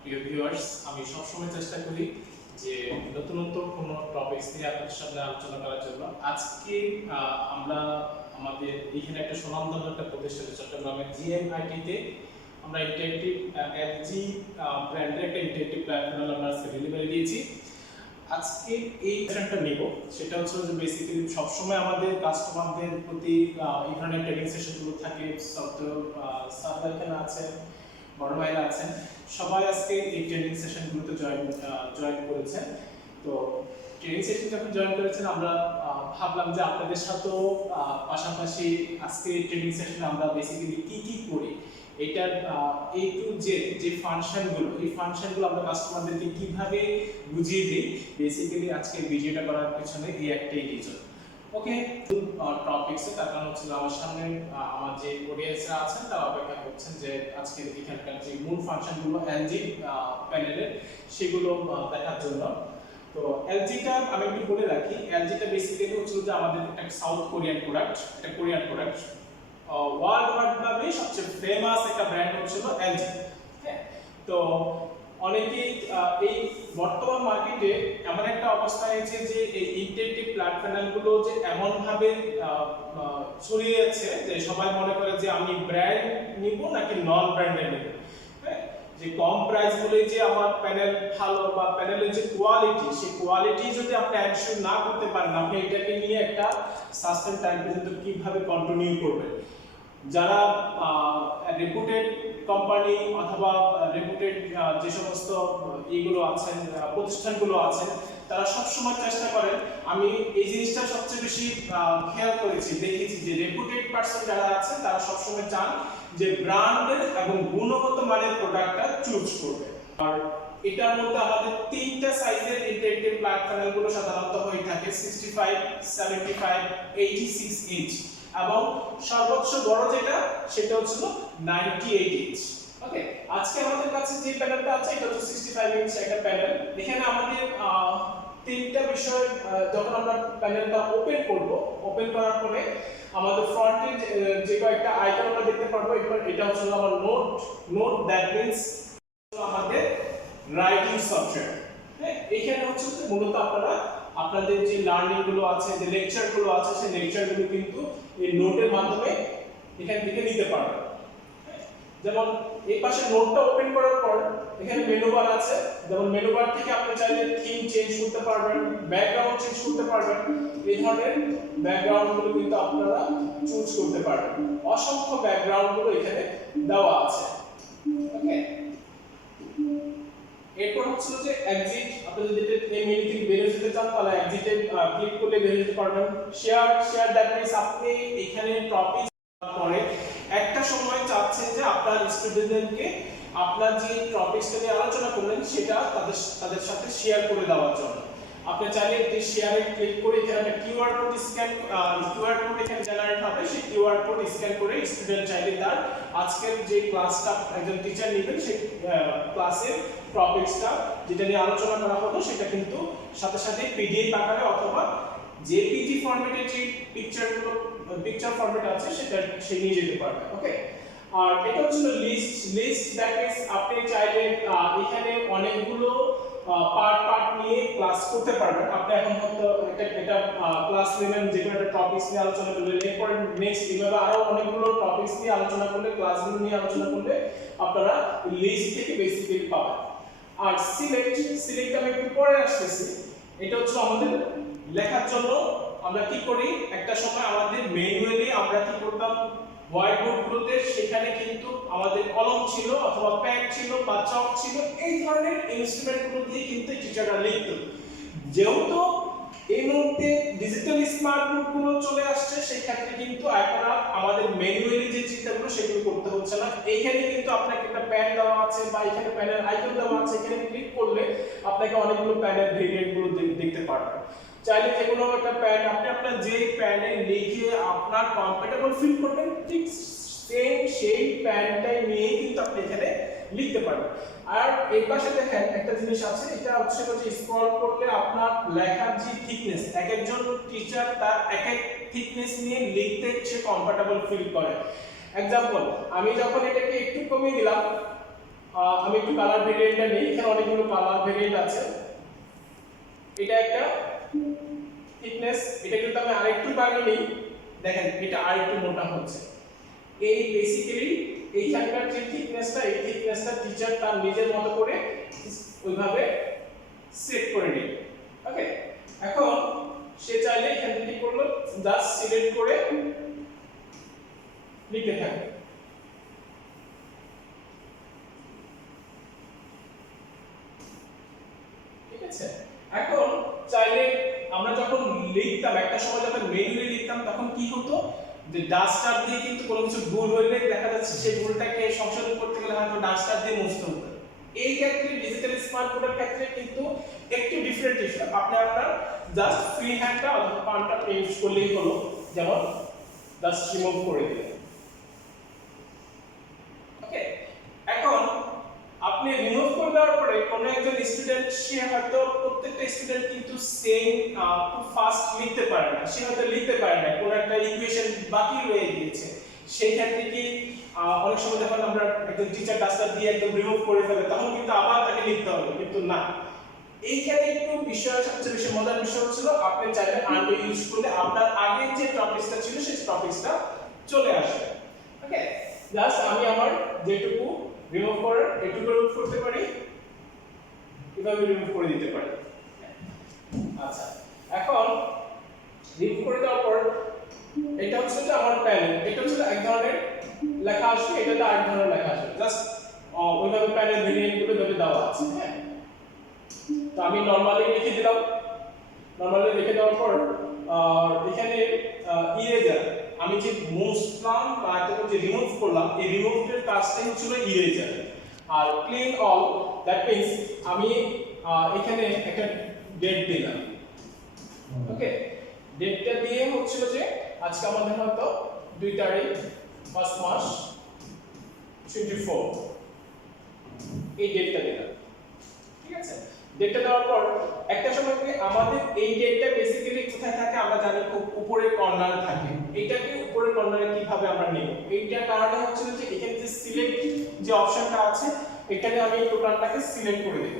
প্রিয় ভিউয়ার্স আমি সবসময় চেষ্টা করি যে নতুন নতুন কোনো টপিকস নিয়ে আপনাদের সামনে আলোচনা করার জন্য। আজকে আমরা আমাদের এখানে একটা সুনামধন্য একটা প্রতিষ্ঠান চট্টগ্রামের জিএমআইটিতে আমরা ইন্টারেক্টিভ এলজি ব্র্যান্ডের একটা ইন্টারেক্টিভ প্ল্যাটফর্ম আমরা আজকে ডেলিভারি দিয়েছি। আজকে এই সেশনটা নিব, সেটা হচ্ছে যে বেসিক্যালি সবসময় আমাদের কাস্টমারদের প্রতি এই ধরনের ট্রেনিং সেশনগুলো থাকে সাদা এখানে আছেন বড় ভাইরা আছেন। সবাই আজকে এই ট্রেনিং সেশনগুলোতে জয়েন জয়েন করেছেন। তো ট্রেনিং সেশন যখন জয়েন করেছেন, আমরা ভাবলাম যে আপনাদের সাথেও পাশাপাশি আজকে ট্রেনিং সেশনে আমরা বেসিক্যালি কি কি করি? এটার এ টু জে যে ফাংশনগুলো এই ফাংশনগুলো আমরা কাস্টমারদেরকে কীভাবে বুঝিয়ে দিই? বেসিক্যালি আজকে ভিডিওটা করার পেছনে এই একটাই রিজন ওকে টপিকসে তার কারণ হচ্ছে আমার সামনে আমার যে অডিয়েন্সরা আছেন তারা অপেক্ষা করছেন যে আজকের এখানকার যে মূল ফাংশনগুলো এলজি প্যানেলের সেগুলো দেখার জন্য। তো এলজিটা আমি একটু বলে রাখি এলজিটা বেসিক্যালি হচ্ছে যে আমাদের একটা সাউথ কোরিয়ান প্রোডাক্ট একটা কোরিয়ান প্রোডাক্ট ওয়ার্ল্ড ওয়াইড ভাবে সবচেয়ে ফেমাস একটা ব্র্যান্ড হচ্ছিল এলজি তো অনেকেই এই বর্তমান মার্কেটে এমন একটা অবস্থা হয়েছে যে এই ইন্টারেক্টিভ প্ল্যাটফর্মগুলো যে এমন ভাবে আহ, আহ, ছড়িয়ে যাচ্ছে যে সবাই মনে করে যে আমি ব্র্যান্ড নিব নাকি নন ব্র্যান্ডের নিব। যে কম প্রাইস বলে যে আমার প্যানেল ভালো বা প্যানেলের যে কোয়ালিটি সেই কোয়ালিটি যদি আপনি অ্যাকশন না করতে পারেন আপনি এটাকে নিয়ে একটা সাস্টেন টাইম পর্যন্ত কীভাবে কন্টিনিউ করবেন? যারা রেপুটেড কোম্পানি অথবা রেপুটেড যে সমস্ত ইগুলো আছেন প্রতিষ্ঠানগুলো আছেন, তারা সবসময় চেষ্টা করেন, আমি এই জিনিসটা সবচেয়ে বেশি খেয়াল করেছি, দেখেছি যে রেপুটেড পার্সন যারা আছেন, তারা সবসময় চান যে ব্র্যান্ডের এবং গুণগত মানের প্রোডাক্টটা চুজ করবে। আর এটার মধ্যে আমাদের তিনটা সাইজের ইন্টারেক্টিভ প্ল্যাটফর্মগুলো সাধারণত হয়ে থাকে 65 75 86 ইঞ্চ এবং সর্বোচ্চ বড় যেটা, সেটা হচ্ছে 98 ইঞ্চ ওকে আজকে আমাদের কাছে যে প্যানেলটা আছে, এটা হচ্ছে 65 ইঞ্চ একটা প্যানেল এখানে আমাদের তিনটা বিষয় যখন আমরা প্যানেলটা ওপেন করব ওপেন করার পরে আমাদের ফ্রন্টে যে কয়েকটা আইকন আমরা দেখতে পারব এবার এটা হচ্ছে আমার নোট নোট দ্যাট মিন্স আমাদের রাইটিং সফটওয়্যার হ্যাঁ এখানে হচ্ছে মূলত আপনারা আপনাদের যে লার্নিংগুলো আছে যে লেকচারগুলো আছে সেই লেকচারগুলো কিন্তু এই নোটের মাধ্যমে এখান থেকে নিতে পারবেন। হ্যাঁ, যেমন এই পাশে নোটটা ওপেন করার পর এখানে মেনু বার আছে। যেমন মেনু বার থেকে আপনি চাইলে থিম চেঞ্জ করতে পারবেন ব্যাকগ্রাউন্ড চেঞ্জ করতে পারবেন। এই ধরনের ব্যাকগ্রাউন্ডগুলো কিন্তু আপনারা চুজ করতে পারবেন। অসংখ্য ব্যাকগ্রাউন্ডগুলো এখানে দেওয়া আছে। ওকে এরপর হচ্ছে যে এক্সিট আপনি যদি এই মেনু থেকে বের হয়ে যেতে চান, তাহলে এক্সিটে ক্লিক করলে বের হয়ে যেতে পারবেন। শেয়ার শেয়ার দ্যাট মিন্স আপনি এখানে টপিক পরে একটা সময় চাচ্ছেন যে আপনার স্টুডেন্টদেরকে আপনার যে টপিকসটা নিয়ে আলোচনা করলেন, সেটা তাদের তাদের সাথে শেয়ার করে দেওয়ার জন্য। আপনি চাইলে এই শেয়ারে ক্লিক করে এখানে একটা QR code scan QR code এখানে জেনারেট হবে, সেই কিউআর কোড স্ক্যান করে স্টুডেন্ট চাইলে তার আজকের যে ক্লাসটা একজন টিচার নেবেন, সেই ক্লাসের টপিকসটা যেটা নিয়ে আলোচনা করা হলো, সেটা কিন্তু সাথে সাথে পিডিএফ আকারে অথবা জেপিজি ফরম্যাটে যে পিকচারগুলো পিকচার ফরম্যাট আছে, সেটা সে নিয়ে যেতে পারবে ওকে আর এটা হচ্ছে লিস্ট লিস্ট দ্যাট মিন্স আপনি চাইলে এখানে অনেকগুলো পার্ট পার্ট নিয়ে ক্লাস করতে পারবেন। আপনি এখন হয়তো একটা একটা ক্লাস নেবেন, যে কোনো একটা টপিকস নিয়ে আলোচনা করলেন এরপরে নেক্সট এভাবে আরও অনেকগুলো টপিকস নিয়ে আলোচনা করলে ক্লাসগুলো নিয়ে আলোচনা করলে আপনারা লিস্ট থেকে বেসিক্যালি পাবেন। আর সিলেক্ট সিলেক্ট আমি একটু পরে আসতেছি। এটা হচ্ছে আমাদের লেখার জন্য। আমরা কি করি? একটা সময় আমাদের ম্যানুয়ালি আমরা কি করতাম? হোয়াইট বোর্ডগুলোতে সেখানে কিন্তু আমাদের কলম ছিল অথবা প্যাড ছিল বা চক ছিল, এই ধরনের ইনস্ট্রুমেন্টগুলো দিয়ে কিন্তু টিচাররা লিখতো। যেহেতু এই মুহূর্তে ডিজিটাল স্মার্ট বোর্ডগুলো চলে আসছে সেই ক্ষেত্রে কিন্তু এখন আর আমাদের ম্যানুয়ালি যে চিন্তাগুলো সেগুলো করতে হচ্ছে না। এইখানে কিন্তু আপনাকে একটা প্যান দেওয়া আছে বা এখানে প্যানের আইকন দেওয়া আছে, এখানে ক্লিক করলে আপনাকে অনেকগুলো প্যানের ভেরিয়েন্টগুলো দেখতে পারবেন চাইলে যে কোনো একটা প্যান আপনি আপনার যে প্যানে লিখে আপনার কমফোর্টেবল ফিল করবেন, ঠিক সেম সেই প্যানটাই নিয়ে কিন্তু আপনি এখানে লিখতে পারবেন। আর এই পাশে দেখেন একটা জিনিস আছে, এটা হচ্ছে যে স্ক্রল করলে আপনার লেখার যে থিকনেস এক একজন টিচার তার এক এক থিকনেস নিয়ে লিখতে সে কমফোর্টেবল ফিল করে। এক্সাম্পল আমি যখন এটাকে একটু কমিয়ে দিলাম আমি একটু কালার ভেরিয়েন্টটা নিই, এখানে অনেকগুলো কালার ভেরিয়েন্ট আছে। এটা একটা থিকনেস এটা কিন্তু আমি আরেকটু বাড়িয়ে নিই। দেখেন, এটা আরেকটু মোটা হচ্ছে। এই বেসিক্যালি এইখানকার যে থিকনেসটা এই থিকনেসটা টিচার তার নিজের মতো করে ওইভাবে সেট করে নিল। ওকে এখন সে চাইলে এখান থেকে করল জাস্ট সিলেক্ট করে লিখতে থাকবে ঠিক আছে? এখন চাইলে আমরা যখন লিখতাম, একটা সময় যখন মেনুয়ালি লিখতাম, তখন কি হতো? যে ডাস্টার দিয়ে কিন্তু কোনো কিছু ভুল হইলে দেখা যাচ্ছে সেই ভুলটাকে সংশোধন করতে গেলে হয়তো ডাস্টার দিয়ে মুছতে হতো। এই ক্ষেত্রে ডিজিটাল স্মার্ট বোর্ডের ক্ষেত্রে কিন্তু একটু ডিফারেন্ট ইস্যু আপনি আপনার জাস্ট ফ্রি হ্যান্ডটা অথবা পানটা ইউজ করলেই হলো। যেমন জাস্ট রিমুভ করে দিলেন। ওকে এখন আপনি রিমুভ করে দেওয়ার পরে কোনো একজন স্টুডেন্ট সে হয়তো প্রত্যেকটা স্টুডেন্ট কিন্তু সেম খুব ফাস্ট লিখতে পারে না। সে হয়তো লিখতে পারে না, কোনো একটা ইকুয়েশন বাকি রয়ে গিয়েছে। সেই ক্ষেত্রে কি অনেক সময় যখন আমরা একজন টিচার ডাস্টার দিয়ে একদম রিমুভ করে ফেলে, তখন কিন্তু আবার তাকে লিখতে হবে, কিন্তু না। এইখানে একটু বিষয়, সবচেয়ে বেশি মজার বিষয় হচ্ছিল, আপনি চাইলে আন্ডু ইউজ করলে আপনার আগে যে টপিকসটা ছিল, সেই টপিকসটা চলে আসবে। ওকে আমি আমার যেটুকু রিমুভ করার এটুকু রিমুভ করতে পারি, এভাবে রিমুভ করে দিতে পারি। আচ্ছা এখন রিমুভ করে দেওয়ার পর, এটা হচ্ছে যে আমার প্যানেল এটা হচ্ছে এক ধরনের লেখা আসবে, এটাতে আরেক ধরনের লেখা আসবে। জাস্ট ওইভাবে প্যানেল ভেরিয়েন্টগুলো ভাবে দেওয়া আছে হ্যাঁ? তো আমি নরমালি লিখে দিলাম। নরমালি লিখে দেওয়ার পর আমি যে মুছলাম বা একটা যে রিমুভ করলাম, এই রিমুভের কাজটাই হচ্ছিল ইরেজার আর ক্লিন অল দ্যাট মিন্স আমি এখানে একটা ডেট দিলাম। ওকে ডেটটা দিয়ে হচ্ছিল যে, আজকে আমাদের হয়তো দুই তারিখ, পাঁচ মাস টোয়েন্টি ফোর এই ডেটটা দিলাম। ঠিক আছে? ডেটটা দেওয়ার পর একটা সময় কি আমাদের এই ডেটটা বেসিক্যালি কোথায় থাকে আমরা জানি খুব উপরে কর্নারে থাকে। এইটাকে উপরে কর্নারে কীভাবে আমরা নেব? এইটার কারণে হচ্ছে যে এখানে যে সিলেক্ট যে অপশনটা আছে, এখানে আমি টোটালটাকে সিলেক্ট করে দেব।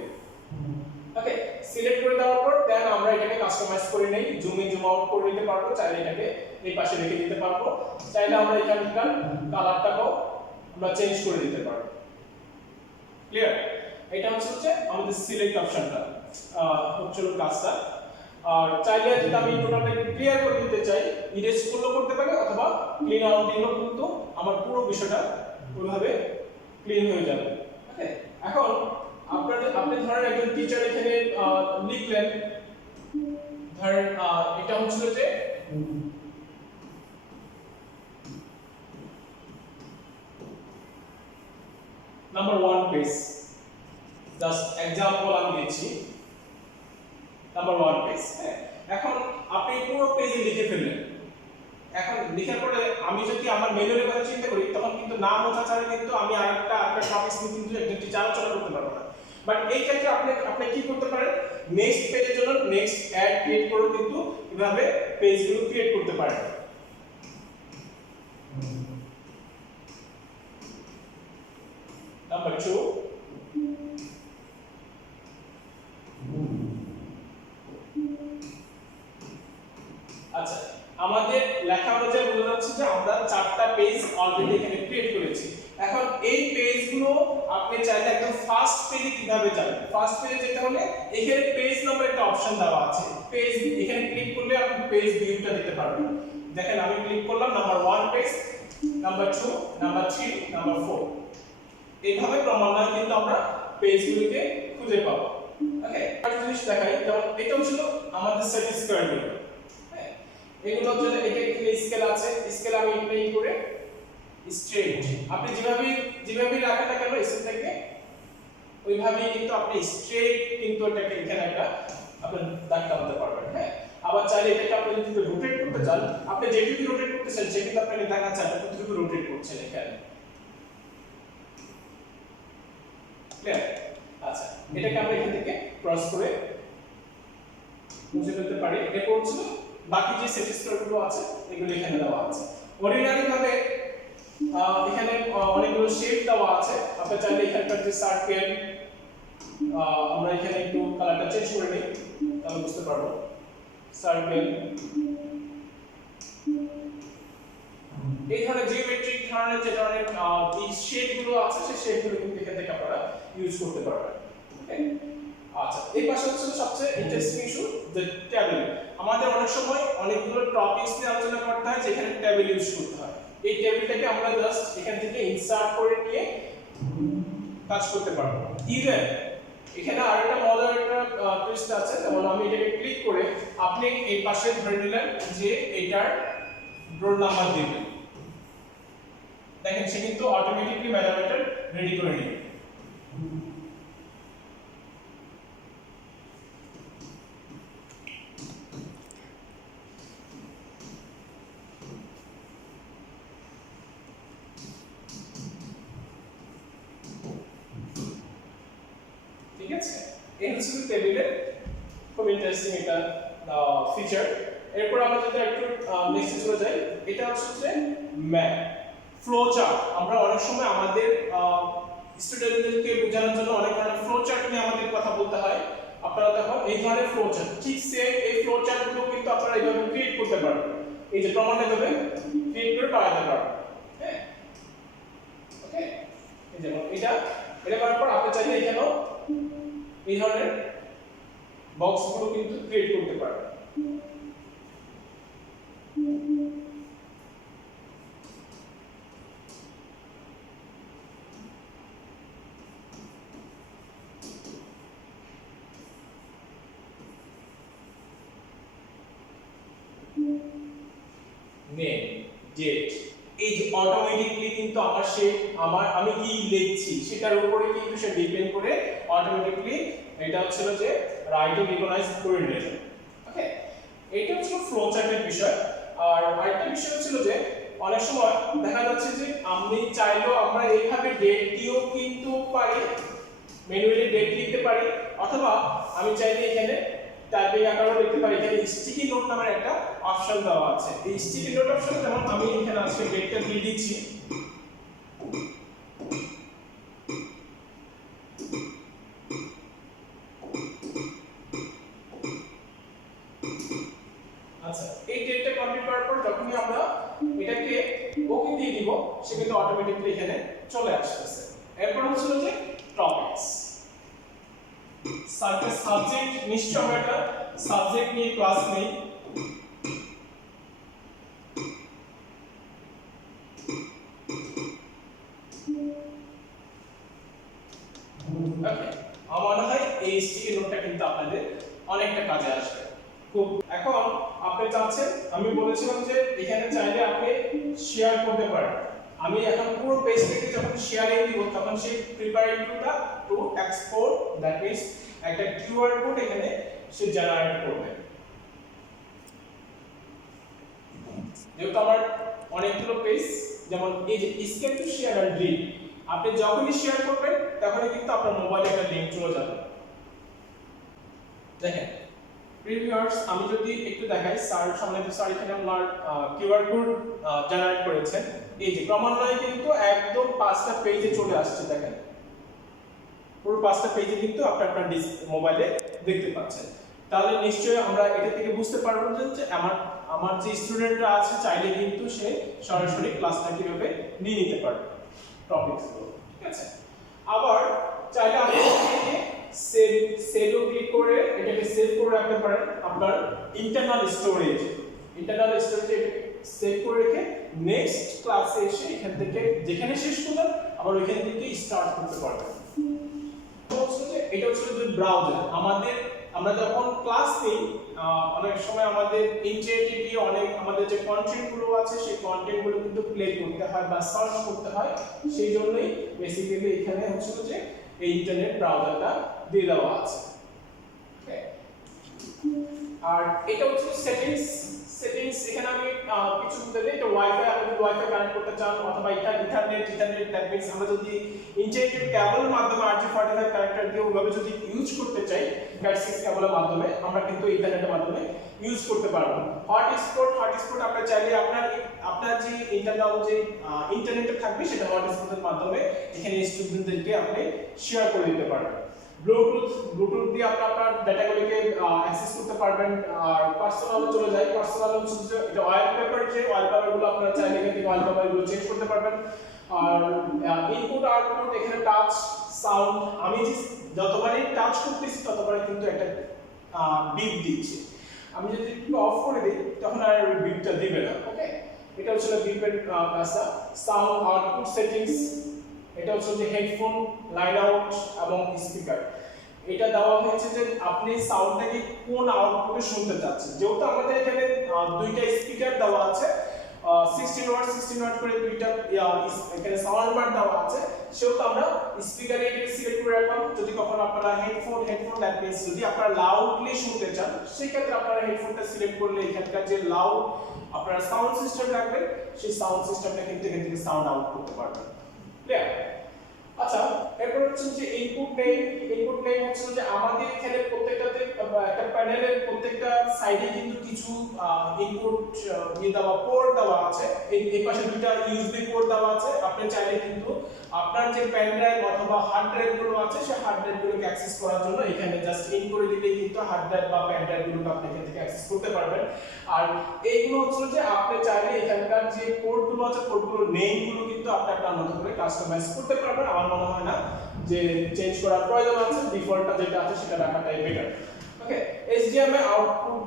ওকে সিলেক্ট করে দেওয়ার পর দেন আমরা এটাকে কাস্টমাইজ করে নেই। জুম ইন জুম আউট করে নিতে পারব। চাইলে এটাকে এই পাশে রেখে দিতে পারব। চাইলে আমরা এখানকার কালারটাকেও আমরা চেঞ্জ করে দিতে পারব। ক্লিয়ার এটা হচ্ছে হচ্ছে আমাদের সিলেক্ট অপশনটা হচ্ছে হলো কাজটা আর চাইলে যদি আমি টোটালটাকে ক্লিয়ার করে দিতে চাই ইরেজ করলেও করতে পারি অথবা ক্লিন আউট দিলেও কিন্তু আমার পুরো বিষয়টা ওইভাবে ক্লিন হয়ে যাবে। ওকে এখন আপনার আপনি ধরেন একজন টিচার এখানে লিখলেন, ধরেন এটা হচ্ছিল যে number one page just example আমি দিচ্ছি। নাম্বার ওয়ান পেজ হ্যাঁ? এখন আপনি পুরো পেজে লিখে ফেললেন। এখন লিখার পরে আমি যদি আমার মেনুর কথা চিন্তা করি, তখন কিন্তু না মোছা ছাড়া কিন্তু আমি আরেকটা একটা টপিক নিয়ে কিন্তু একজন টিচার করতে পারব না। বাট এই ক্ষেত্রে আপনি আপনি কি করতে পারেন? নেক্সট পেজের জন্য নেক্সট অ্যাড ক্রিয়েট করে কিন্তু এভাবে পেজগুলো ক্রিয়েট করতে পারেন। নাম্বার টু আচ্ছা আমাদের লেখা অনুযায়ী যাচ্ছে যে আমরা চারটা পেজ অলরেডি এখানে ক্রিয়েট করেছি। এখন এই পেজগুলো আপনি চাইলে একদম ফার্স্ট পেজে কীভাবে যাবেন? ফার্স্ট পেজে হলে এখানে পেজ নাম্বার একটা অপশন দেওয়া আছে। পেজ এখানে ক্লিক করলে আপনি পেজ ভিউটা দিতে পারবেন। দেখেন আমি ক্লিক করলাম number one page number two number three number four এইভাবে ক্রমান্বয়ে কিন্তু আমরা পেজগুলিকে খুঁজে পাবো। ওকে হ্যাঁ কিন্তু এখানে একটা আপনি দাগ পারবেন হ্যাঁ। আবার চাইলে এটাকে আপনি যদি রোটেট করতে চান, আপনি সেটুকু আপনাকে দেখাচ্ছে আপনি রোটেট করছেন এখানে ক্লিয়ার আচ্ছা এটাকে আমরা এখান থেকে ক্রস করে মুছে ফেলতে পারি। এরপর হচ্ছে বাকি যে সেটিসফায়ারগুলো আছে, এগুলো এখানে দেওয়া আছে। অর্ডিনারি ভাবে এখানে অনেকগুলো শেপ দেওয়া আছে। আপনি চাইলে এখানকার যে সার্কেল আমরা এখানে একটু কালারটা চেঞ্জ করে নিই, তাহলে বুঝতে পারব। সার্কেল এই ধরনের জিওমেট্রিক ধরনের যে ধরনের শেপগুলো আছে, সেই শেপগুলো কিন্তু এখান থেকে আপনারা ইউজ করতে পারবেন। আচ্ছা এই পাশে হচ্ছে সবচেয়ে ইন্টারেস্টিং ইস্যু যে টেবিল আমাদের অনেক সময় অনেকগুলো টপিকস নিয়ে আলোচনা করতে হয় যেখানে টেবিল ইউজ করতে হয়। এই টেবিলটাকে আমরা জাস্ট এখান থেকে ইনসার্ট করে নিয়ে কাজ করতে পারব। ইভেন এখানে আরেকটা মজার একটা টুইস্ট আছে, যেমন আমি এটাকে ক্লিক করে আপনি এই পাশে ধরে নিলেন যে এটার রোল নাম্বার দিবেন। দেখেন, সে কিন্তু অটোমেটিকলি মেজারমেন্টটা রেডি করে নিবে ঠিক আছে এই হচ্ছে টেবিলের খুব ইন্টারেস্টিং এটা ফিচার এরপর আমরা যদি একটু নেক্সট চলে যাই, এটা হচ্ছে ম্যাপ ফ্লো চার্ট আমরা অনেক সময় আমাদের স্টুডেন্টদেরকে বোঝানোর জন্য অনেক ধরনের ফ্লো চার্ট নিয়ে আমাদের কথা বলতে হয়। আপনারা দেখো, এই ধরনের ফ্লো চার্ট ঠিক সেম এই ফ্লো চার্টগুলো কিন্তু আপনারা এইভাবে ক্রিয়েট করতে পারবেন। এই যে প্রমাণে দেবে ক্রিয়েট করে পাঠাতে পারবেন হ্যাঁ? এই যেমন এটা এটা করার পর আপনি চাইলে এখানেও এই ধরনের বক্সগুলো কিন্তু ক্রিয়েট করতে পারবেন নেম ডেট এই যে অটোমেটিকলি কিন্তু আমার সে আমার, আমি কি লিখছি সেটার উপরে কিন্তু সে ডিপেন্ড করে অটোমেটিকলি এটা হচ্ছিল যে রাইটিং রিকগনাইজ করে নিয়েছে ওকে এটা হচ্ছে ফ্লো চার্টের বিষয়। আর আরেকটা বিষয় হচ্ছিল যে অনেক সময় দেখা যাচ্ছে যে আমি চাইলেও আমরা এইভাবে ডেট দিয়েও কিন্তু পারি ম্যানুয়ালি ডেট লিখতে পারি, অথবা আমি চাইলে এখানে টাইপিং আকারেও লিখতে পারি। এখানে স্টিকি নোট নামের একটা অপশন দেওয়া আছে। এই স্টিকি নোট অপশন যেমন আমি এখানে আজকে ডেটটা দিয়ে দিচ্ছি আচ্ছা এই ডেটটা কমপ্লিট করার পর যখনই আমরা এটাকে ওকে দিয়ে দিব সে কিন্তু অটোমেটিকলি এখানে চলে আসতেছে এরপর হচ্ছিল যে টপিকস সার্ফেস সাবজেক্ট নিশ্চয় আমরা একটা সাবজেক্ট নিয়ে ক্লাস নেই Okay, আমার মনে হয় এই স্টিকি নোটটা কিন্তু আপনাদের অনেকটা কাজে আসবে খুব এখন আপনি চাচ্ছেন, আমি বলেছিলাম যে এখানে চাইলে আপনি শেয়ার করতে পারেন। আমি এখন পুরো পেজটাকে যখন শেয়ারিং দিব, তখন সেই টু এক্সপোর্ট দ্যাট একটা কিউআর কোড এখানে সে জেনারেট করবে। যেহেতু আমার অনেকগুলো পেজ যেমন এই যে scan to share and read আপনি যখনই শেয়ার করবেন, তখনই কিন্তু আপনার মোবাইলে একটা লিংক চলে যাবে। দেখেন প্রিভিউয়ার্স আমি যদি একটু দেখাই, স্যার সামনে তো স্যার এখানে আমার কিউআর কোড জেনারেট করেছেন, এই যে ক্রমান্বয়ে কিন্তু একদম পাঁচটা পেজে চলে আসছে, দেখেন। পুরো পাঁচটা পেজে কিন্তু আপনি আপনার মোবাইলে দেখতে পাচ্ছেন। তাহলে নিশ্চয়ই আমরা এটা থেকে বুঝতে পারব যে আমার আমার যে স্টুডেন্টরা আছে, চাইলে কিন্তু সে সরাসরি ক্লাসটা কীভাবে নিয়ে নিতে পারবে। টপিকস ঠিক আছে? আবার চাইলে আপনি সেভ ক্লিক করে এটাকে সেভ করে রাখতে পারেন আপনার ইন্টারনাল স্টোরেজ ইন্টারনাল স্টোরেজে সেভ করে রেখে নেক্সট ক্লাসে এসে এখান থেকে যেখানে শেষ করলেন আবার ওইখান থেকে স্টার্ট করতে পারবেন। এটা হচ্ছে যে ব্রাউজার আমাদের আমরা যখন ক্লাস নিই অনেক সময় আমাদের ইন্টারনেটে অনেক আমাদের যে কন্টেন্টগুলো আছে, সেই কন্টেন্টগুলো কিন্তু প্লে করতে হয় বা সার্চ করতে হয়। সেই জন্যই বেসিক্যালি এখানে হচ্ছে যে এই ইন্টারনেট ব্রাউজারটা দিয়ে দেওয়া আছে? আর এটা হচ্ছে সেটিংস সেটিংস এখানে আমি কিছু দিতে এটা ওয়াইফাই আপনি যদি ওয়াইফাই কানেক্ট করতে চান, অথবা এটা ইথারনেট ইথারনেট মিন্স আমরা যদি ইন্টারনেট কেবলের মাধ্যমে আরজি45 কানেক্টর দিয়ে ওইভাবে যদি ইউজ করতে চাই ক্যাট সিক্স কেবলের মাধ্যমে, আমরা কিন্তু ইন্টারনেটের মাধ্যমে ইউজ করতে পারব। হটস্পট হটস্পট আপনার চাইলে আপনার আপনার যে ইন্টারনাল যে ইন্টারনেটে থাকবে, সেটা হটস্পটের মাধ্যমে এখানে স্টুডেন্টদেরকে আপনি শেয়ার করে দিতে পারবেন। ব্লুটুথ ব্লুটুথ দিয়ে আপনি আপনার ডাটাগুলিকে অ্যাক্সেস করতে পারবেন, আর পার্সোনালে চলে যাই পার্সোনাল হচ্ছে এটা অয়েল পেপার যে অয়েল পেপারগুলো আপনারা চাইলে থেকে অয়েল পেপারগুলো চেঞ্জ করতে পারবেন। আর ইনপুট আউটপুট এখানে টাচ সাউন্ড আমি যতবারই টাচ করতেছি, ততবারই কিন্তু একটা বিপ দিচ্ছে। আমি যদি একটু অফ করে দিই, তখন আর বিপটা দিবে না ওকে এটা হচ্ছে বিপের কাজটা সাউন্ড আউটপুট সেটিংস এটা হচ্ছে যে হেডফোন লাইন আউট এবং স্পিকার এটা দেওয়া হয়েছে যে আপনি সাউন্ডটাকে কোন আউটপুটে শুনতে চাচ্ছেন। যেহেতু আমাদের এখানে দুইটা স্পিকার দেওয়া আছে সিক্সটিন ওয়াট সিক্সটিন ওয়াট করে দুইটা এখানে সাউন্ড বার দেওয়া আছে। সেহেতু আমরা স্পিকারে এটাকে সিলেক্ট করে রাখলাম। যদি কখনো আপনারা হেডফোন হেডফোন দ্যাট যদি আপনারা লাউডলি শুনতে চান সেই ক্ষেত্রে আপনারা হেডফোনটা সিলেক্ট করলে এখানকার যে লাউড আপনারা সাউন্ড সিস্টেম রাখবেন সেই সাউন্ড সিস্টেমটা কিন্তু এখান থেকে সাউন্ড আউট করতে পারবেন। আচ্ছা একটা প্যানেলের প্রত্যেকটা সাইডে কিন্তু কিছু ইনপুট দেওয়া পোর্ট দেওয়া আছে। এই পাশে দুটো ইউএসবি পোর্ট দেওয়া আছে। আপনি চাইলে কিন্তু আপনার যে পেন ড্রাইভ অথবা হার্ড ড্রাইভগুলো আছে, সেই হার্ড ড্রাইভ গুলোকে অ্যাক্সেস করার জন্য এখানে জাস্ট ইন করে দিলেই কিন্তু হার্ড ড্রাইভ বা পেন ড্রাইভ গুলোকে আপনি এখান থেকে অ্যাক্সেস করতে পারবেন। আর এইগুলো হচ্ছে যে আপনি চাইলে এখানকার যে পোর্টগুলো আছে পোর্টগুলোর নেমগুলো কিন্তু আপনি আপনার মতো করে কাস্টমাইজ করতে পারবেন। আমার মনে হয় না যে চেঞ্জ করার প্রয়োজন আছে ডিফল্টটা যেটা আছে সেটা রাখাটাই better okay HDMI output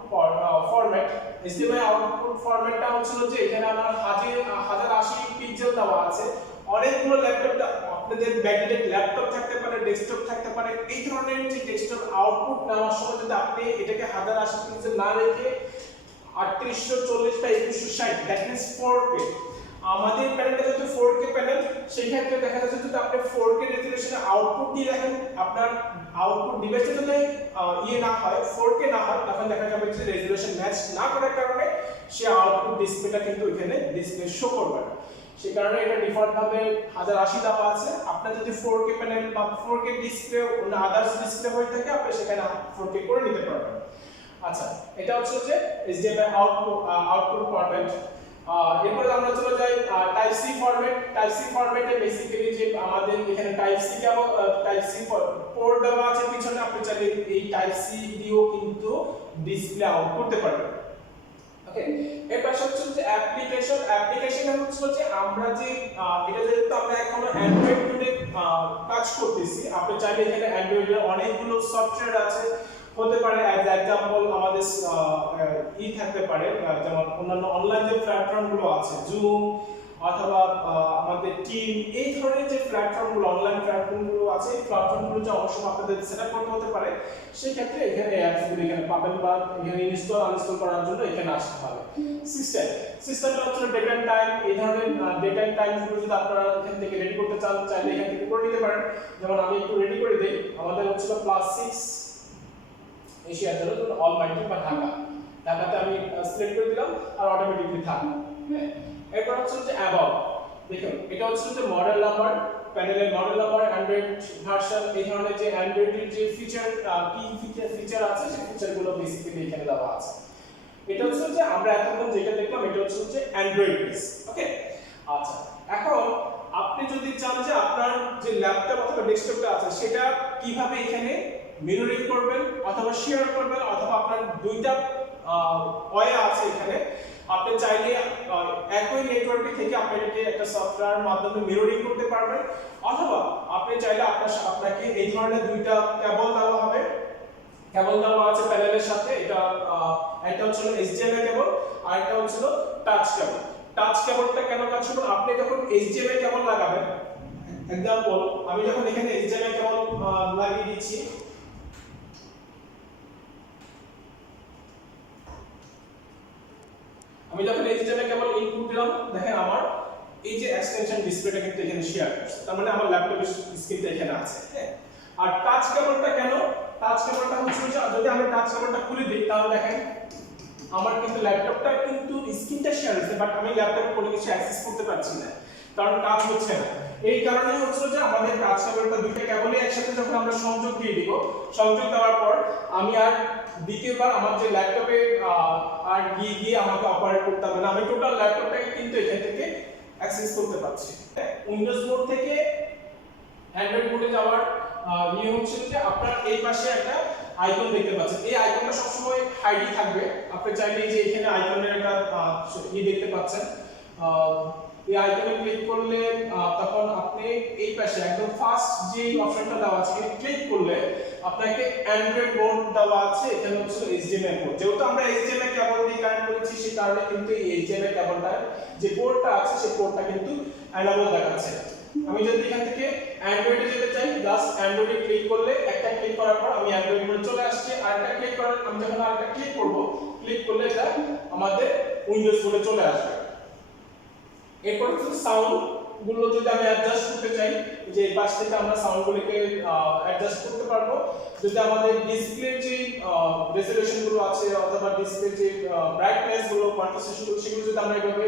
format HDMI output ফরম্যাটটা হচ্ছিল যে এখানে আমার হাজার হাজার আশি পিক্সেল দেওয়া আছে। অনেকগুলো ল্যাপটপ আপনাদের ব্যাকডেটেড ল্যাপটপ থাকতে পারে ডেস্কটপ থাকতে পারে, এই ধরনের যে ডেস্কটপ আউটপুট নেওয়ার সময় যদি আপনি এটাকে হাজার আশি পিক্সেল না রেখে আটত্রিশশো চল্লিশ বা একুশশো ষাট দ্যাট মিনস ফোর কে আমাদের প্যানেলটা যদি ফোর কে প্যানেল সেই ক্ষেত্রে দেখা যাচ্ছে যদি আপনি ফোর কে রেজলিউশনে আউটপুট দিয়ে দেখেন, আপনার আউটপুট ডিভাইসটা যদি ইয়ে না হয় ফোর কে না হয়, তখন দেখা যাবে যে রেজুলেশন ম্যাচ না করার কারণে সে আউটপুট ডিসপ্লেটা কিন্তু এখানে ডিসপ্লে শো করবে না। সেই কারণে এটা ডিফল্ট ভাবে হাজার আশি দেওয়া আছে। আপনার যদি ফোর কে প্যানেল বা ফোর কে ডিসপ্লে অন্য আদার্স ডিসপ্লে হয়ে থাকে, আপনি সেখানে কে করে নিতে পারবেন। আচ্ছা এটা হচ্ছে যে HDMI আউটপুট আউটপুট ফরম্যাট এরপরে আমরা চলে যাই type C format type C ফরম্যাটে বেসিক্যালি যে আমাদের এখানে type C cable type C port দেওয়া আছে, পিছনে আপনি চাইলে এই টাইপ সি দিয়েও কিন্তু ডিসপ্লে আউট করতে পারবেন। ওকে? এর পাশে হচ্ছে যে অ্যাপ্লিকেশন অ্যাপ্লিকেশন হচ্ছে যে আমরা যে এটা যেহেতু আমরা এখনও অ্যান্ড্রয়েড ফোনে কাজ করতেছি, আপনি চাইলে এখানে অ্যান্ড্রয়েডের অনেকগুলো সফটওয়্যার আছে। হতে পারে অ্যাজ এক্সাম্পল আমাদের ই থাকতে পারে যেমন অন্যান্য অনলাইন যে প্ল্যাটফর্মগুলো আছে জুম অথবা আমাদের টিম এই ধরনের যে প্ল্যাটফর্মগুলো অনলাইন প্ল্যাটফর্মগুলো আছে, এই প্ল্যাটফর্মগুলো যে অনেক সময় আপনাদের সেট আপ করতে হতে পারে সেই ক্ষেত্রে এখানে অ্যাপসগুলো এখানে পাবেন বা এখানে ইনস্টল আনইনস্টল করার জন্য এখানে আসতে হবে সিস্টেম সিস্টেমটা হচ্ছে ডেট টাইম এই ধরনের ডেট অ্যান্ড টাইমগুলো যদি আপনারা এখান থেকে রেডি করতে চান, চাইলে এখান থেকে করে নিতে পারেন। যেমন আমি একটু রেডি করে দিই, আমাদের হচ্ছিল প্লাস সিক্স এশিয়ার জন্য অল মাইটি বা ঢাকা। ঢাকাতে আমি সিলেক্ট করে দিলাম, আর অটোমেটিকলি থাকবে হ্যাঁ? এরপর হচ্ছে যে অ্যাবাউট দেখুন, এটা হচ্ছে যে মডেল নাম্বার প্যানেলের মডেল নাম্বার অ্যান্ড্রয়েড ভার্সন এই ধরনের যে অ্যান্ড্রয়েডের যে ফিচার কি ফিচার ফিচার আছে, সেই ফিচারগুলো বেসিক্যালি এখানে দেওয়া আছে। এটা হচ্ছে যে আমরা এতক্ষণ যেটা দেখলাম, এটা হচ্ছে যে অ্যান্ড্রয়েড বেস ওকে আচ্ছা এখন আপনি যদি চান যে আপনার যে ল্যাপটপ অথবা ডেস্কটপটা আছে, সেটা কীভাবে এখানে মিররিং করবেন অথবা শেয়ার করবেন, অথবা আপনার দুইটা ওয়ে আছে এখানে আপনি চাইলে একই নেটওয়ার্কে থেকে আপনি এটাকে একটা সফটওয়্যার মাধ্যমে মিররিং করতে পারবেন। অথবা আপনি চাইলে আপনার আপনাকে এই ধরনের দুইটা কেবল দেওয়া হবে। কেবল দেওয়া আছে প্যানেলের সাথে, এটা একটা হচ্ছিল HDMI কেবল আর একটা হচ্ছিল টাচ কেবল টাচ কেবলটা কেন কাজ করবে আপনি যখন HDMI কেবল লাগাবেন এক্সাম্পল আমি যখন এখানে HDMI কেবল লাগিয়ে দিচ্ছি আমি যখন এই HDMI কেবল ইনপুট দিলাম, দেখেন আমার এই যে এক্সটেনশন ডিসপ্লেটা কিন্তু এখানে শেয়ার করছে। তার মানে আমার ল্যাপটপের স্ক্রিনটা এখানে আছে হ্যাঁ? আর টাচ কেবলটা কেন? টাচ কেবলটা হচ্ছে যদি আমি টাচ কেবলটা খুলে দিই, তাহলে দেখেন আমার কিন্তু ল্যাপটপটা কিন্তু স্ক্রিনটা শেয়ার হচ্ছে বাট আমি ল্যাপটপে কোনো কিছু অ্যাক্সেস করতে পারছি না। কারণ কাজ হচ্ছে না। এই কারণে হচ্ছে যে আমাদের কাজ কেবলটা দুইটা কেবলই একসাথে যখন আমরা সংযোগ দিয়ে দিব, সংযোগ দেওয়ার পর আমি আর দ্বিতীয়বার আমার যে ল্যাপটপে আর গিয়ে গিয়ে আমাকে অপারেট করতে হবে না, আমি টোটাল ল্যাপটপটাকে কিন্তু এখান থেকে অ্যাক্সেস করতে পারছি। উইন্ডোজ মোড থেকে অ্যান্ড্রয়েড মোডে যাওয়ার ইয়ে হচ্ছে যে আপনার এই পাশে একটা আইকন দেখতে পাচ্ছেন। এই আইকনটা সবসময় হাইডি থাকবে। আপনি চাইলে যে এখানে আইকনের একটা ইয়ে দেখতে পাচ্ছেন। এই আইকনে ক্লিক করলে তখন আপনি এই পাশে একদম ফার্স্ট যে অপশনটা দেওয়া আছে ক্লিক করলে আপনাকে অ্যান্ড্রয়েড মোড দেওয়া আছে, এখানে হচ্ছে এইচডিএমআই পোর্ট যেহেতু আমরা এইচডিএমআই কেবল দিয়ে কানেক্ট করেছি সেই কারণে কিন্তু এই এইচডিএমআই কেবলটা যে পোর্টটা আছে সেই পোর্টটা কিন্তু অ্যানাবল দেখাচ্ছে। আমি যদি এখান থেকে অ্যান্ড্রয়েডে যেতে চাই জাস্ট অ্যান্ড্রয়েডে ক্লিক করলে একটা ক্লিক করার পর আমি অ্যান্ড্রয়েড মোডে চলে আসছি। আর একটা ক্লিক করার, আমি যখন আরেকটা ক্লিক করব ক্লিক করলে এটা আমাদের উইন্ডোজ মোডে চলে আসবে। এরপর হচ্ছে সাউন্ডগুলো যদি আমি অ্যাডজাস্ট করতে চাই, যে পাশ থেকে আমরা অ্যাডজাস্ট করতে পারব। যদি আমাদের যে আছে অথবা যে সেগুলো যদি আমরা এভাবে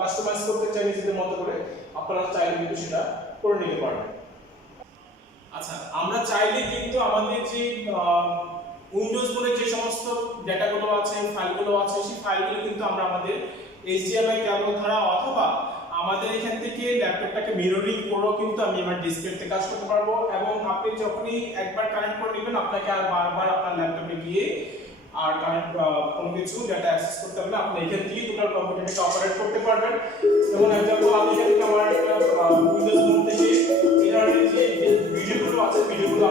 কাস্টমাইজ করতে চাই নিজেদের মতো করে, আপনারা চাইলে কিন্তু সেটা করে নিতে পারবেন। আচ্ছা আমরা চাইলে কিন্তু আমাদের যে উইন্ডোজ বলে যে সমস্ত ডেটাগুলো আছে ফাইলগুলো আছে, সেই ফাইলগুলো কিন্তু আমরা আমাদের এইচডিএমআই কেবল দ্বারা অথবা আমাদের এখান থেকে ল্যাপটপটাকে মিররিং করেও কিন্তু আমি আমার ডিসপ্লেতে কাজ করতে পারব। এবং আপনি যখনই একবার কানেক্ট করে নেবেন, আপনাকে আর বারবার আপনার ল্যাপটপে গিয়ে আর কানেক্ট কোনো কিছু অ্যাক্সেস করতে হবে না। আপনি এখান থেকেই টোটাল কম্পিউটারটাকে অপারেট করতে পারবেন। এক্সাম্পল আমি এখান থেকে আমার উইন্ডোজ মোড থেকে এই ধরনের যে ভিডিওগুলো আছে ভিডিওগুলো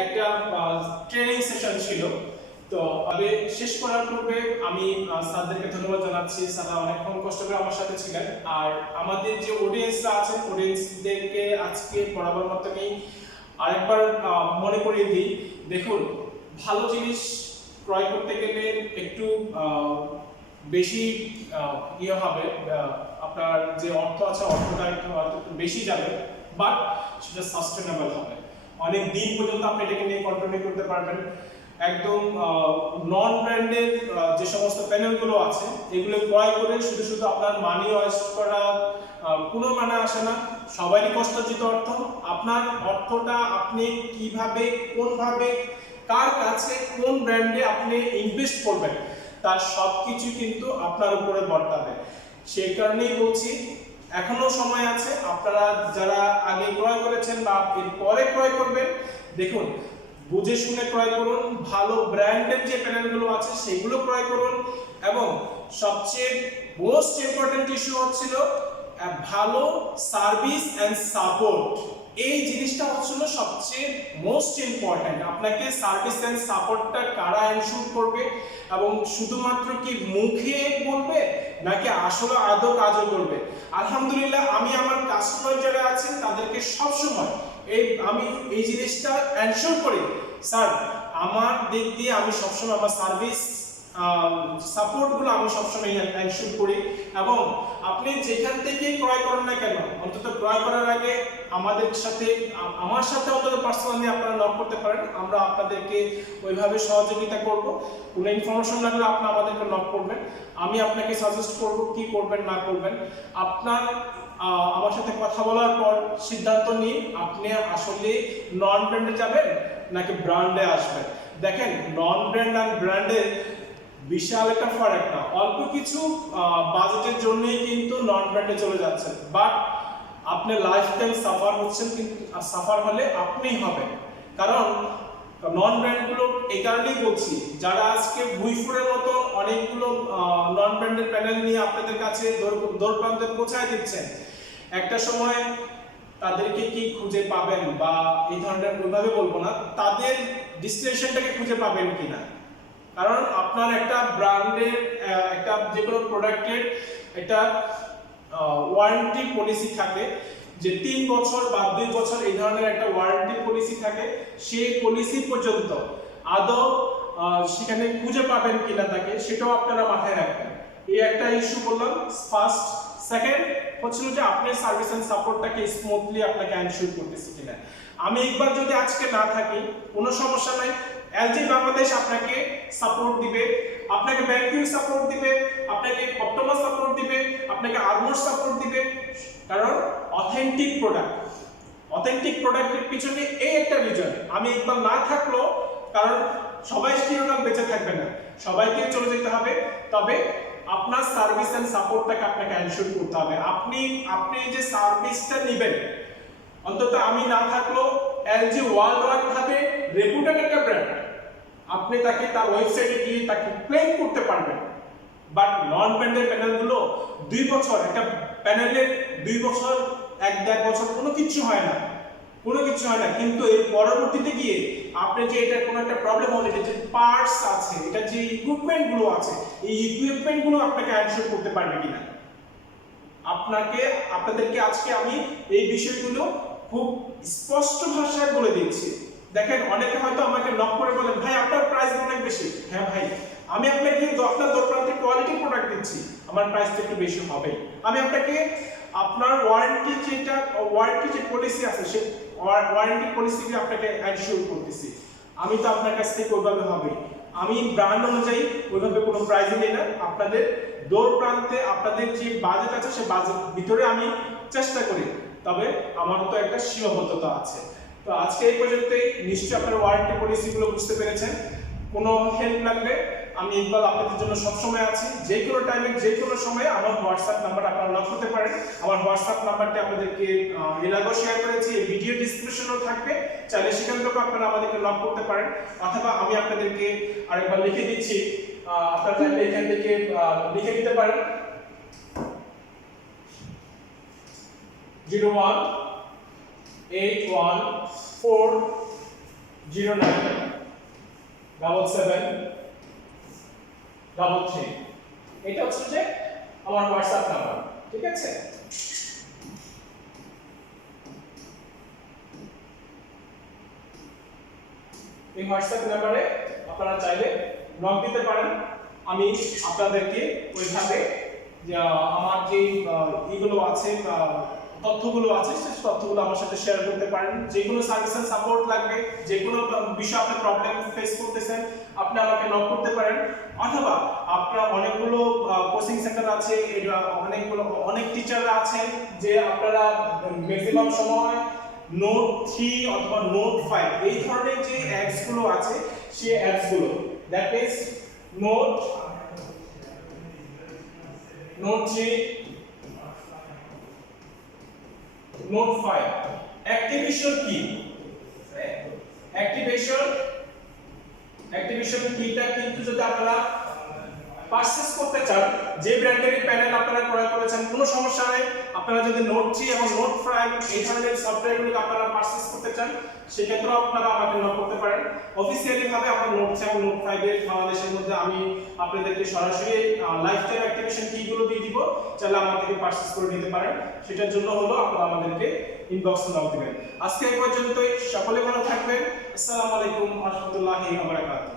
একটা ট্রেনিং সেশন ছিল। তো আগে শেষ করার পূর্বে আমি স্যারদেরকে ধন্যবাদ জানাচ্ছি। স্যাররা অনেকক্ষণ কষ্ট করে আমার সাথে ছিলেন। আর আমাদের যে অডিয়েন্সরা আছেন অডিয়েন্সদেরকে আজকে বরাবর মতনই আরেকবার আহ, মনে করিয়ে দিই। দেখুন ভালো জিনিস ক্রয় করতে গেলে একটু বেশি ইয়ে হবে আপনার যে অর্থ আছে অর্থটা একটু একটু বেশি যাবে বাট সেটা সাস্টেনেবল হবে। অনেক দিন পর্যন্ত আপনি এটাকে নিয়ে কন্টিনিউ করতে পারবেন। একদম নন ব্র্যান্ডেড যে সমস্ত প্যানেলগুলো আছে, এগুলো ক্রয় করে শুধু শুধু আপনার মানি ওয়েস্ট করা কোনো মানে আসে না। সবারই কষ্টার্জিত অর্থ। আপনার অর্থটা আপনি কীভাবে, কোনভাবে, কার কাছে, কোন ব্র্যান্ডে আপনি ইনভেস্ট করবেন, তার সবকিছু কিন্তু আপনার উপরে বর্তাবে। সেই কারণেই বলছি এখনও সময় আছে, আপনারা যারা আগে ক্রয় করেছেন বা এর পরে ক্রয় করবেন, দেখুন, বুঝে শুনে ক্রয় করুন, ভালো ব্র্যান্ডের যে প্যানেলগুলো আছে সেগুলো ক্রয় করুন, এবং সবচেয়ে মোস্ট ইম্পর্টেন্ট ইস্যু হচ্ছিল ভালো সার্ভিস অ্যান্ড সাপোর্ট এই জিনিসটা হচ্ছিল সবচেয়ে মোস্ট ইম্পর্ট্যান্ট আপনাকে সার্ভিস অ্যান্ড সাপোর্টটা কারা এনশিওর করবে? এবং শুধুমাত্র কি মুখে বলবে? নাকি আসলে আদৌ কাজও করবে? আলহামদুলিল্লাহ, আমি আমার কাস্টমার যারা আছেন, তাদেরকে সবসময় এই, আমি এই জিনিসটা এনশিওর করি। স্যার আমার দিক দিয়ে আমি সবসময় আমার সার্ভিস সাপোর্টগুলো আমি সবসময় এনশিওর করি। এবং আপনি যেখান থেকে ক্রয় করেন না কেন, অন্তত ক্রয় করার আগে আমাদের সাথে আমার সাথে অন্তত পার্সোনালি আপনারা নক করতে পারেন। আমরা আপনাদেরকে ওইভাবে সহযোগিতা করব। কোনো ইনফরমেশন লাগলে আপনি আমাদেরকে নক করবেন। আমি আপনাকে সাজেস্ট করব কি করবেন, না করবেন। আপনার আমার সাথে কথা বলার পর সিদ্ধান্ত নিয়ে আপনি আসলে নন ব্র্যান্ডে যাবেন, নাকি ব্র্যান্ডে আসবেন? দেখেন নন ব্র্যান্ড আর ব্র্যান্ডের বিশাল একটা ফারাক না অল্প কিছু বাজেটের জন্যই কিন্তু নন ব্র্যান্ডে চলে যাচ্ছে বাট আপনি লাইফ টাইম সাফার হচ্ছেন কিন্তু সাফার হলে আপনিই হবেন। কারণ নন ব্র্যান্ডগুলো এই কারণেই বলছি, যারা আজকে ভুইফুরের মতো অনেকগুলো নন ব্র্যান্ডের প্যানেল নিয়ে আপনাদের কাছে দৌড়- দৌড় প্রান্তে পৌঁছায় দিচ্ছেন, একটা সময় তাদেরকে কি খুঁজে পাবেন বা এই ধরনের ওইভাবে বলব না, তাদের ডিস্টিনেশনটাকে খুঁজে পাবেন কিনা। কারণ আপনার একটা ব্র্যান্ডের একটা যে কোনো প্রোডাক্টের একটা ওয়ারেন্টি পলিসি থাকে যে তিন বছর বা দুই বছর এই ধরনের একটা ওয়ারেন্টি পলিসি থাকে, সেই পলিসি পর্যন্ত আদৌ সেখানে খুঁজে পাবেন কিনা তাকে, সেটাও আপনারা মাথায় রাখবেন। এই একটা ইস্যু বললাম ফার্স্ট সেকেন্ড হচ্ছিল যে আপনার সার্ভিস এন্ড সাপোর্টটাকে স্মুথলি আপনাকে এনশিওর করতেছে কিনা। আমি একবার যদি আজকে না থাকি, কোনো সমস্যা নাই এলজি বাংলাদেশ আপনাকে সাপোর্ট দিবে, আপনাকে ব্যাংকিং সাপোর্ট দিবে, আপনাকে অপটোমা সাপোর্ট দিবে, আপনাকে আর্মোর সাপোর্ট দিবে। কারণ অথেন্টিক প্রোডাক্ট অথেন্টিক প্রোডাক্টের পিছনে এই একটা রিজন আমি একবার না থাকলেও, কারণ সবাই চিরকাল বেঁচে থাকবে না। সবাইকে চলে যেতে হবে। তবে আপনার সার্ভিস এন্ড সাপোর্টটাকে আপনাকে এনশিওর করতে হবে। আপনি আপনি যে সার্ভিসটা নেবেন, অন্তত আমি না থাকলেও এলজি ওয়ার্ল্ড ওয়াইড ভাবে রেপুটেড একটা ব্র্যান্ড আপনি তাকে তার ওয়েবসাইটে গিয়ে তাকে ক্লেম করতে পারবেন। বাট নন ব্র্যান্ডের প্যানেলগুলো দুই বছর, একটা প্যানেলের দুই বছর, এক দেড় বছর কোনো কিছু হয় না। কোনো কিছু হয় না। কিন্তু এর পরবর্তীতে গিয়ে আপনি যে এটা কোনো একটা প্রবলেম হলে এটা যে পার্টস আছে, এটা যে ইকুইপমেন্টগুলো আছে, এই ইকুইপমেন্টগুলো আপনাকে অ্যানসার করতে পারবে কিনা। আপনাকে, আপনাদেরকে আজকে আমি এই বিষয়গুলো খুব স্পষ্ট ভাষায় বলে দিচ্ছি। দেখেন অনেকে হয়তো আমাকে নক করে বলেন, ভাই, আপনার প্রাইস অনেক বেশি। হ্যাঁ ভাই, আমি আপনাকে আপনার দোকানতে কোয়ালিটি প্রোডাক্ট দিচ্ছি, আমার প্রাইসটা একটু বেশি হবে। আমি আপনাকে আপনার ওয়ারেন্টি যেটা ওয়ারেন্টি যে পলিসি আছে, সে ওয়ারেন্টি পলিসিকে আপনাকে অ্যানশিওর করতেছি। আমি তো আপনার কাছ থেকে ওইভাবে হবে। আমি ব্র্যান্ড অনুযায়ী ওইভাবে কোনো প্রাইজে নেই না। আপনাদের দৌড় প্রান্তে আপনাদের যে বাজেট আছে, সে বাজেট ভিতরে আমি চেষ্টা করি। তবে আমার তো একটা সীমাবদ্ধতা আছে। তো আজকে এই পর্যন্তই। নিশ্চয়ই আপনারা ওয়ারেন্টি পলিসিগুলো বুঝতে পেরেছেন। কোনো হেল্প লাগবে আমি ইকবাল আপনাদের জন্য সবসময় আছি। যে কোনো টাইমে যে কোনো সময়ে আমার হোয়াটসঅ্যাপ নাম্বার আপনারা লক করতে পারেন। আমার হোয়াটসঅ্যাপ নাম্বারটি আপনাদেরকে এর আগেও শেয়ার করেছি। এই ভিডিও ডিসক্রিপশনেও থাকবে। চাইলে সেখান থেকেও আপনারা আমাদেরকে লক করতে পারেন। অথবা আমি আপনাদেরকে আরেকবার লিখে দিচ্ছি। আপনারা চাইলে এখান থেকে লিখে দিতে পারেন। Zero one eight one four zero nine double seven double three এটা হচ্ছে যে আমার হোয়াটসঅ্যাপ নাম্বার ঠিক আছে? এই হোয়াটসঅ্যাপ নাম্বারে আপনারা চাইলে নক দিতে পারেন। আমি আপনাদেরকে ওইভাবে আমার যে ইগুলো আছে তথ্যগুলো আছে সেই তথ্যগুলো আমার সাথে শেয়ার করতে পারেন। যে কোনো সার্ভিস এন্ড সাপোর্ট লাগবে, যে কোনো বিষয়ে আপনি প্রবলেম ফেস করতেছেন, আপনি আমাকে নক করতে পারেন। অথবা আপনার অনেকগুলো কোচিং সেন্টার আছে অনেকগুলো, অনেক টিচাররা আছেন যে আপনারা ম্যাক্সিমাম সময় নোট থ্রি অথবা নোট ফাইভ এই ধরনের যে অ্যাপসগুলো আছে সেই অ্যাপসগুলো that means note note three note five activation কি অ্যাক্টিভেশন অ্যাক্টিভেশন কিটা কিন্তু যদি আপনারা পারচেজ করতে চান, যে ব্র্যান্ডের প্যানেল আপনারা ক্রয় করেছেন, কোনো সমস্যা নেই। আপনারা যদি নোট থ্রি এবং নোট ফাইভ এই ধরনের সফটওয়্যারগুলো আপনারা পারচেজ করতে চান, সেক্ষেত্রেও আপনারা আমাকে নক করতে পারেন। অফিসিয়ালি ভাবে আমার নোট থ্রি এবং নোট ফাইভ এর বাংলাদেশের মধ্যে আমি আপনাদেরকে সরাসরি লাইফ টাইম অ্যাক্টিভেশন কিগুলো দিয়ে দিব চাইলে আমার থেকে পারচেজ করে নিতে পারেন। সেটার জন্য হলো আপনারা আমাদেরকে ইনবক্সে নক দিবেন। আজকে এই পর্যন্তই। সকলে ভালো থাকবেন। আসসালামু আলাইকুম রাহমাতুল্লাহি ওয়া বারাকাতুহু।